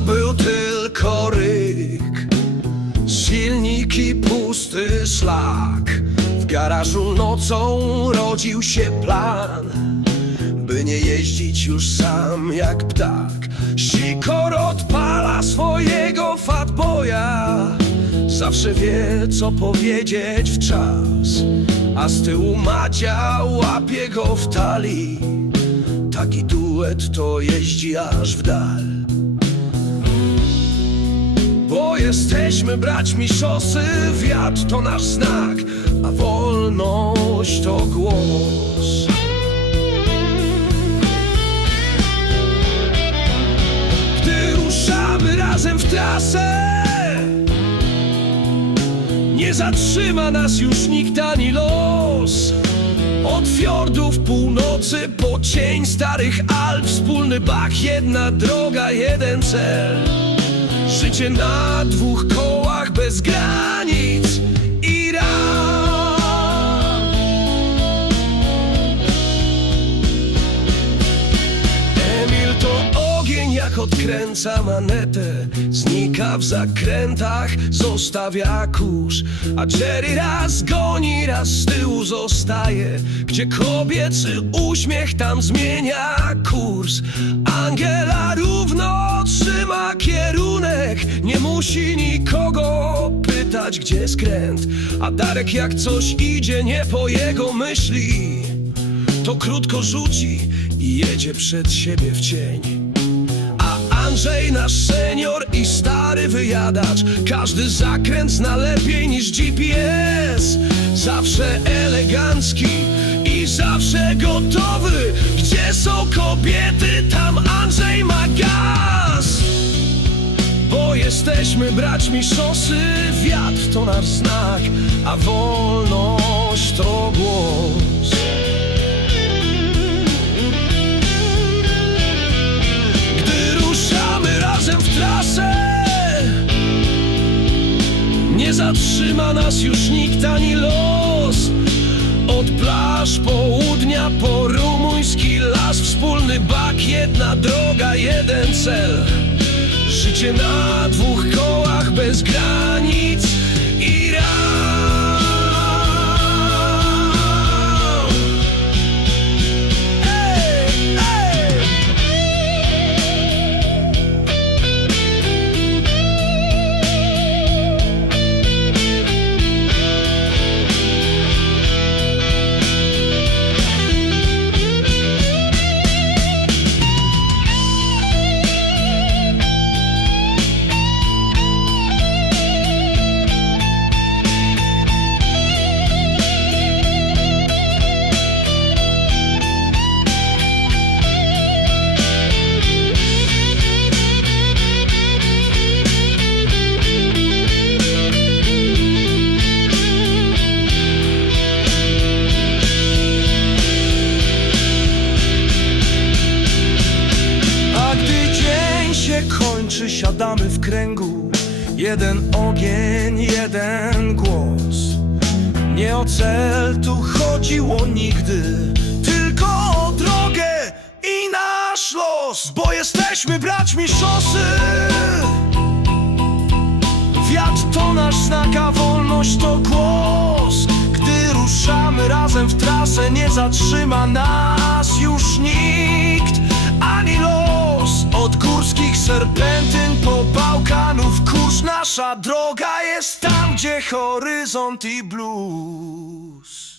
był tylko ryk. Silniki pusty szlak. W garażu nocą rodził się plan By nie jeździć już sam jak ptak. Sikor odpala swojego fatboya Zawsze wie co powiedzieć w czas. A z tyłu Madzia łapie go w talii. Taki duet to jeździ aż w dal Bo jesteśmy braćmi szosy Wiatr to nasz znak A wolność to głos. Gdy ruszamy razem w trasę Nie zatrzyma nas już nikt ani los. Od fiordów północy po cień starych Alp Wspólny bak, jedna droga, jeden cel Życie na dwóch kołach bez granic i ram Emil to ogień jak odkręca manetę. Znika w zakrętach, zostawia kurz. A Jerry raz goni, raz z tyłu zostaje. Gdzie kobiecy uśmiech tam zmienia kurs. Angela równo trzyma kierunek Nie musi nikogo pytać gdzie skręt A Darek jak coś idzie nie po jego myśli to krótko rzuci i jedzie przed siebie w cień. A Andrzej, nasz senior i stary wyjadacz, każdy zakręt zna lepiej niż GPS. Zawsze elegancki i zawsze gotowy. Jesteśmy braćmi szosy, wiatr to nasz znak, a wolność to głos. Gdy ruszamy razem w trasę Nie zatrzyma nas już nikt ani los Od plaż południa po rumuński las Wspólny bak, jedna droga, jeden cel Życie na dwóch kołach bez granic Jeden ogień, jeden głos. Nie o cel tu chodziło nigdy Tylko o drogę i nasz los Bo jesteśmy braćmi szosy. Wiatr to nasz znak, a wolność to głos. Gdy ruszamy razem w trasę Nie zatrzyma nas już nikt Ani los. Od górskich serpentyn po Kurz nasza droga jest tam, gdzie horyzont i blues